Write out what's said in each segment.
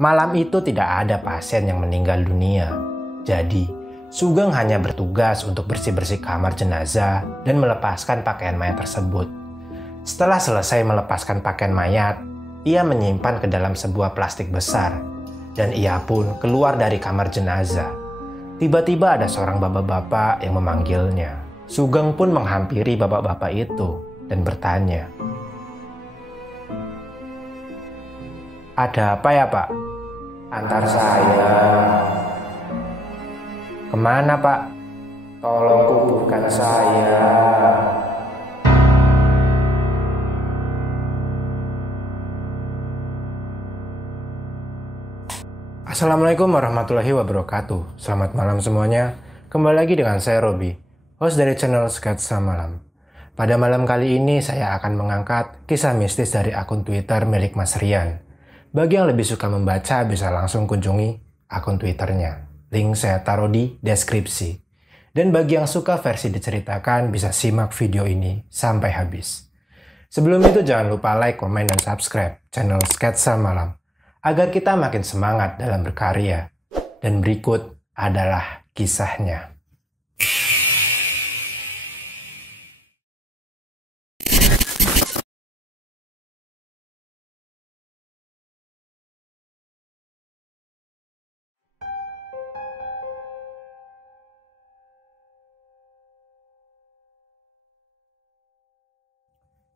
Malam itu tidak ada pasien yang meninggal dunia. Jadi, Sugeng hanya bertugas untuk bersih-bersih kamar jenazah dan melepaskan pakaian mayat tersebut. Setelah selesai melepaskan pakaian mayat, ia menyimpan ke dalam sebuah plastik besar. Dan ia pun keluar dari kamar jenazah. Tiba-tiba ada seorang bapak-bapak yang memanggilnya. Sugeng pun menghampiri bapak-bapak itu dan bertanya, "Ada apa ya, Pak?" "Antar saya." "Kemana, Pak?" "Tolong kuburkan saya." Assalamualaikum warahmatullahi wabarakatuh. Selamat malam semuanya. Kembali lagi dengan saya Robi, host dari channel Sketsa Malam. Pada malam kali ini saya akan mengangkat kisah mistis dari akun Twitter milik Mas Rian. Bagi yang lebih suka membaca bisa langsung kunjungi akun Twitternya. Link saya taruh di deskripsi. Dan bagi yang suka versi diceritakan bisa simak video ini sampai habis. Sebelum itu jangan lupa like, komen, dan subscribe channel Sketsa Malam agar kita makin semangat dalam berkarya. Dan berikut adalah kisahnya.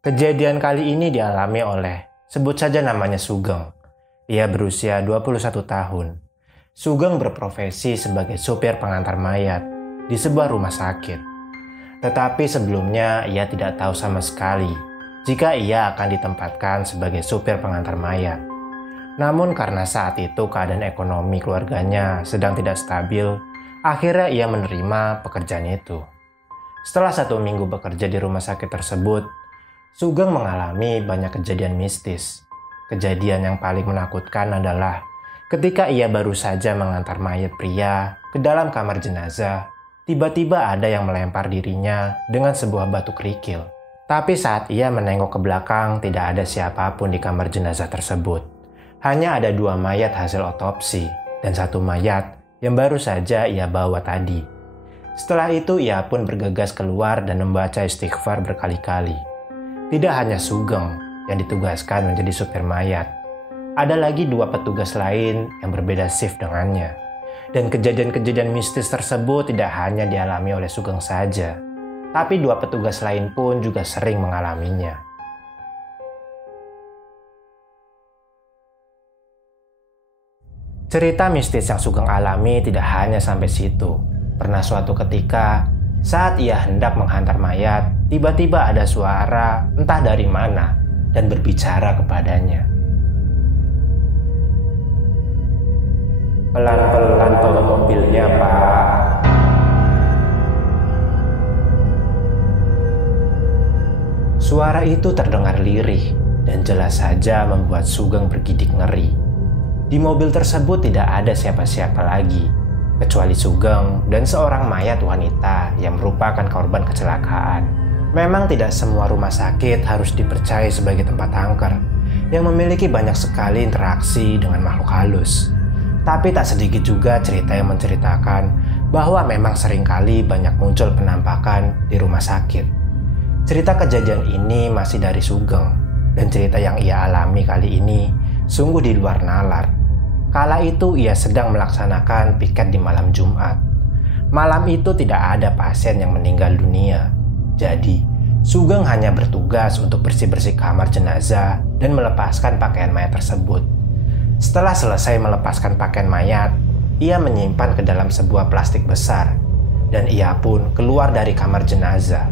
Kejadian kali ini dialami oleh, sebut saja namanya Sugeng. Ia berusia 21 tahun. Sugeng berprofesi sebagai supir pengantar mayat di sebuah rumah sakit. Tetapi sebelumnya ia tidak tahu sama sekali jika ia akan ditempatkan sebagai supir pengantar mayat. Namun karena saat itu keadaan ekonomi keluarganya sedang tidak stabil, akhirnya ia menerima pekerjaan itu. Setelah 1 minggu bekerja di rumah sakit tersebut, Sugeng mengalami banyak kejadian mistis. Kejadian yang paling menakutkan adalah ketika ia baru saja mengantar mayat pria ke dalam kamar jenazah, tiba-tiba ada yang melempar dirinya dengan sebuah batu kerikil. Tapi saat ia menengok ke belakang, tidak ada siapapun di kamar jenazah tersebut. Hanya ada 2 mayat hasil otopsi dan 1 mayat yang baru saja ia bawa tadi. Setelah itu ia pun bergegas keluar dan membaca istighfar berkali-kali. Tidak hanya Sugeng yang ditugaskan menjadi supir mayat. Ada lagi 2 petugas lain yang berbeda shift dengannya. Dan kejadian-kejadian mistis tersebut tidak hanya dialami oleh Sugeng saja, tapi 2 petugas lain pun juga sering mengalaminya. Cerita mistis yang Sugeng alami tidak hanya sampai situ. Pernah suatu ketika, saat ia hendak menghantar mayat, tiba-tiba ada suara entah dari mana dan berbicara kepadanya. "Pelan-pelan bawa mobilnya, Pak." Suara itu terdengar lirih dan jelas saja membuat Sugeng bergidik ngeri. Di mobil tersebut tidak ada siapa-siapa lagi, kecuali Sugeng dan seorang mayat wanita yang merupakan korban kecelakaan. Memang tidak semua rumah sakit harus dipercaya sebagai tempat angker yang memiliki banyak sekali interaksi dengan makhluk halus. Tapi tak sedikit juga cerita yang menceritakan bahwa memang seringkali banyak muncul penampakan di rumah sakit. Cerita kejadian ini masih dari Sugeng, dan cerita yang ia alami kali ini sungguh di luar nalar. Kala itu ia sedang melaksanakan piket di malam Jumat. Malam itu tidak ada pasien yang meninggal dunia. Jadi, Sugeng hanya bertugas untuk bersih-bersih kamar jenazah dan melepaskan pakaian mayat tersebut. Setelah selesai melepaskan pakaian mayat, ia menyimpan ke dalam sebuah plastik besar. Dan ia pun keluar dari kamar jenazah.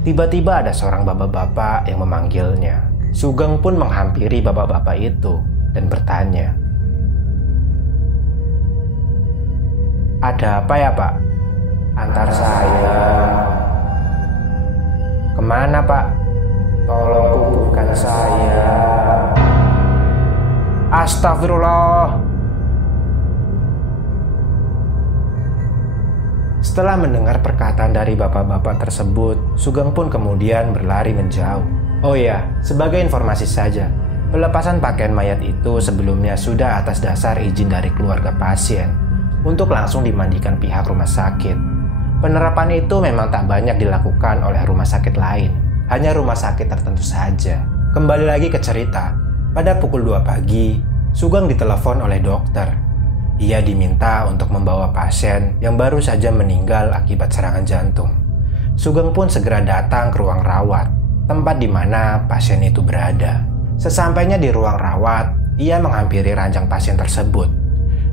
Tiba-tiba ada seorang bapak-bapak yang memanggilnya. Sugeng pun menghampiri bapak-bapak itu dan bertanya, "Ada apa ya, Pak?" "Antar saya." "Kemana, Pak?" "Tolong kuburkan saya." Astagfirullah. Setelah mendengar perkataan dari bapak-bapak tersebut, Sugeng pun kemudian berlari menjauh. Oh ya, sebagai informasi saja, Pelepasan pakaian mayat itu sebelumnya sudah atas dasar izin dari keluarga pasien untuk langsung dimandikan pihak rumah sakit. Penerapan itu memang tak banyak dilakukan oleh rumah sakit lain, hanya rumah sakit tertentu saja. Kembali lagi ke cerita, pada pukul 2 pagi, Sugeng ditelepon oleh dokter. Ia diminta untuk membawa pasien yang baru saja meninggal akibat serangan jantung. Sugeng pun segera datang ke ruang rawat, tempat di mana pasien itu berada. Sesampainya di ruang rawat, ia menghampiri ranjang pasien tersebut.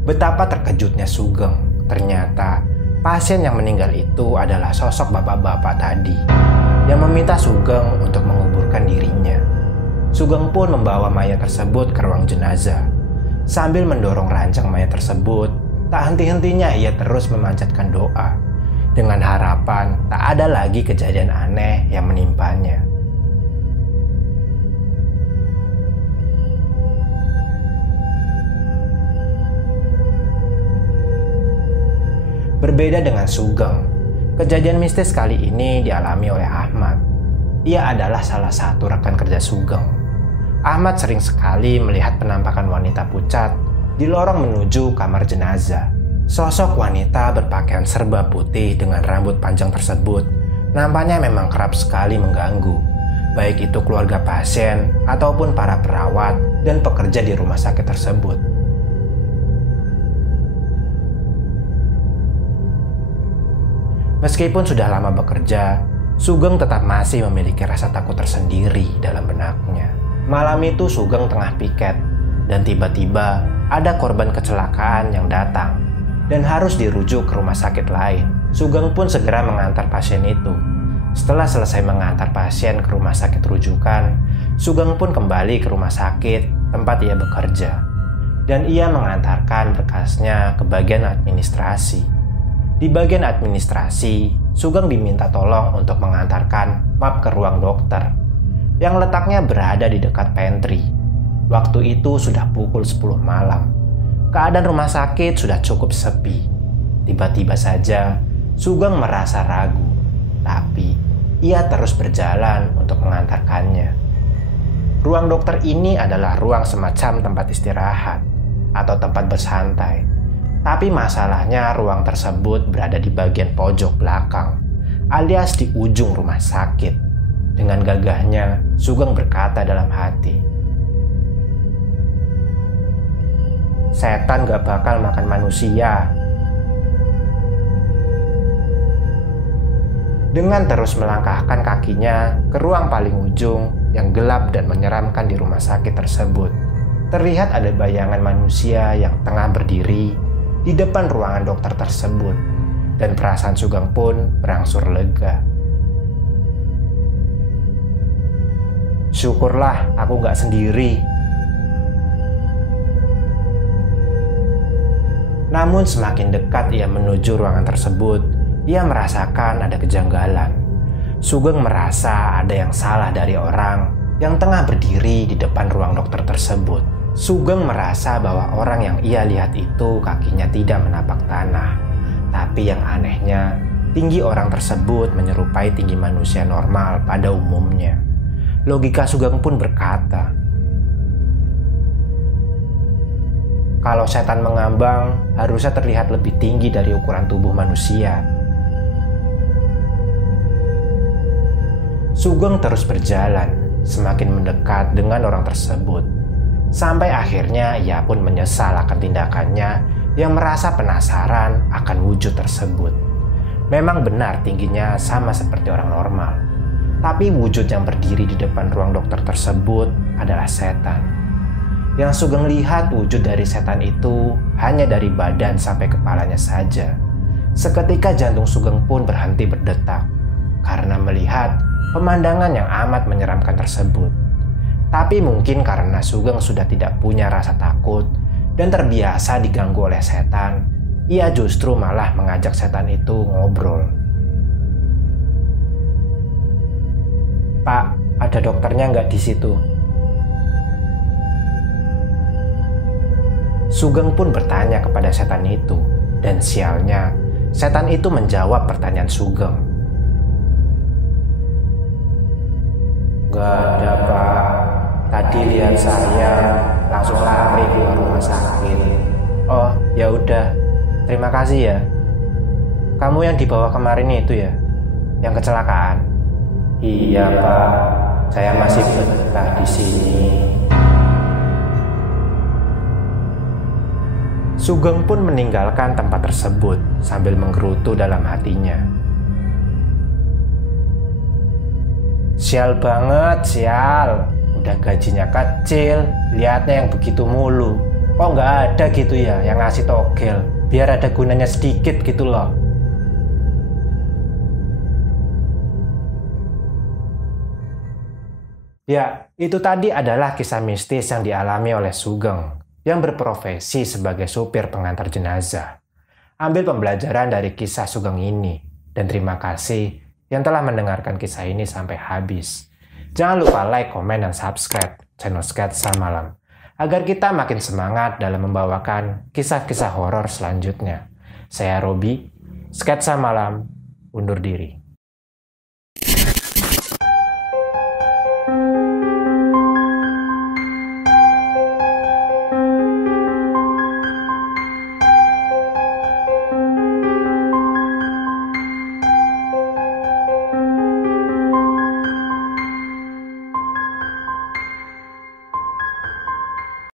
Betapa terkejutnya Sugeng. Ternyata pasien yang meninggal itu adalah sosok bapak-bapak tadi yang meminta Sugeng untuk menguburkan dirinya. Sugeng pun membawa mayat tersebut ke ruang jenazah. Sambil mendorong ranjang mayat tersebut, tak henti-hentinya ia terus memanjatkan doa dengan harapan tak ada lagi kejadian aneh yang menimpanya. Berbeda dengan Sugeng, kejadian mistis kali ini dialami oleh Ahmad. Ia adalah salah satu rekan kerja Sugeng. Ahmad sering sekali melihat penampakan wanita pucat di lorong menuju kamar jenazah. Sosok wanita berpakaian serba putih dengan rambut panjang tersebut nampaknya memang kerap sekali mengganggu, baik itu keluarga pasien ataupun para perawat dan pekerja di rumah sakit tersebut. Meskipun sudah lama bekerja, Sugeng tetap masih memiliki rasa takut tersendiri dalam benaknya. Malam itu Sugeng tengah piket, dan tiba-tiba ada korban kecelakaan yang datang dan harus dirujuk ke rumah sakit lain. Sugeng pun segera mengantar pasien itu. Setelah selesai mengantar pasien ke rumah sakit rujukan, Sugeng pun kembali ke rumah sakit tempat ia bekerja, dan ia mengantarkan berkasnya ke bagian administrasi. Di bagian administrasi, Sugeng diminta tolong untuk mengantarkan map ke ruang dokter yang letaknya berada di dekat pantry. Waktu itu sudah pukul 10 malam. Keadaan rumah sakit sudah cukup sepi. Tiba-tiba saja, Sugeng merasa ragu, tapi ia terus berjalan untuk mengantarkannya. Ruang dokter ini adalah ruang semacam tempat istirahat atau tempat bersantai. Tapi masalahnya ruang tersebut berada di bagian pojok belakang, alias di ujung rumah sakit. Dengan gagahnya, Sugeng berkata dalam hati, "Setan gak bakal makan manusia." Dengan terus melangkahkan kakinya ke ruang paling ujung yang gelap dan menyeramkan di rumah sakit tersebut, terlihat ada bayangan manusia yang tengah berdiri di depan ruangan dokter tersebut, dan perasaan Sugeng pun berangsur lega. Syukurlah aku gak sendiri. Namun semakin dekat ia menuju ruangan tersebut, ia merasakan ada kejanggalan. Sugeng merasa ada yang salah dari orang yang tengah berdiri di depan ruang dokter tersebut. Sugeng merasa bahwa orang yang ia lihat itu kakinya tidak menapak tanah. Tapi yang anehnya, tinggi orang tersebut menyerupai tinggi manusia normal pada umumnya. Logika Sugeng pun berkata, kalau setan mengambang, harusnya terlihat lebih tinggi dari ukuran tubuh manusia. Sugeng terus berjalan, semakin mendekat dengan orang tersebut. Sampai akhirnya ia pun menyesal akan tindakannya yang merasa penasaran akan wujud tersebut. Memang benar tingginya sama seperti orang normal, tapi wujud yang berdiri di depan ruang dokter tersebut adalah setan. Yang Sugeng lihat wujud dari setan itu hanya dari badan sampai kepalanya saja. Seketika jantung Sugeng pun berhenti berdetak karena melihat pemandangan yang amat menyeramkan tersebut. Tapi mungkin karena Sugeng sudah tidak punya rasa takut dan terbiasa diganggu oleh setan, ia justru malah mengajak setan itu ngobrol. "Pak, ada dokternya nggak di situ?" Sugeng pun bertanya kepada setan itu, dan sialnya, setan itu menjawab pertanyaan Sugeng. "Gak ada, Pak. Tadi lihat saya langsung lari keluar rumah sakit. Oh, ya udah. Terima kasih ya. Kamu yang dibawa kemarin itu ya, yang kecelakaan. Iya Pak, saya masih betah di sini. Sugeng pun meninggalkan tempat tersebut sambil menggerutu dalam hatinya. Sial banget, sial. Udah gajinya kecil, lihatnya yang begitu mulu. Kok nggak ada gitu ya yang ngasih togel, biar ada gunanya sedikit gitu loh. Ya, itu tadi adalah kisah mistis yang dialami oleh Sugeng yang berprofesi sebagai supir pengantar jenazah. Ambil pembelajaran dari kisah Sugeng ini, dan terima kasih yang telah mendengarkan kisah ini sampai habis. Jangan lupa like, komen, dan subscribe channel Sketsa Malam, agar kita makin semangat dalam membawakan kisah-kisah horor selanjutnya. Saya Robi, Sketsa Malam, undur diri.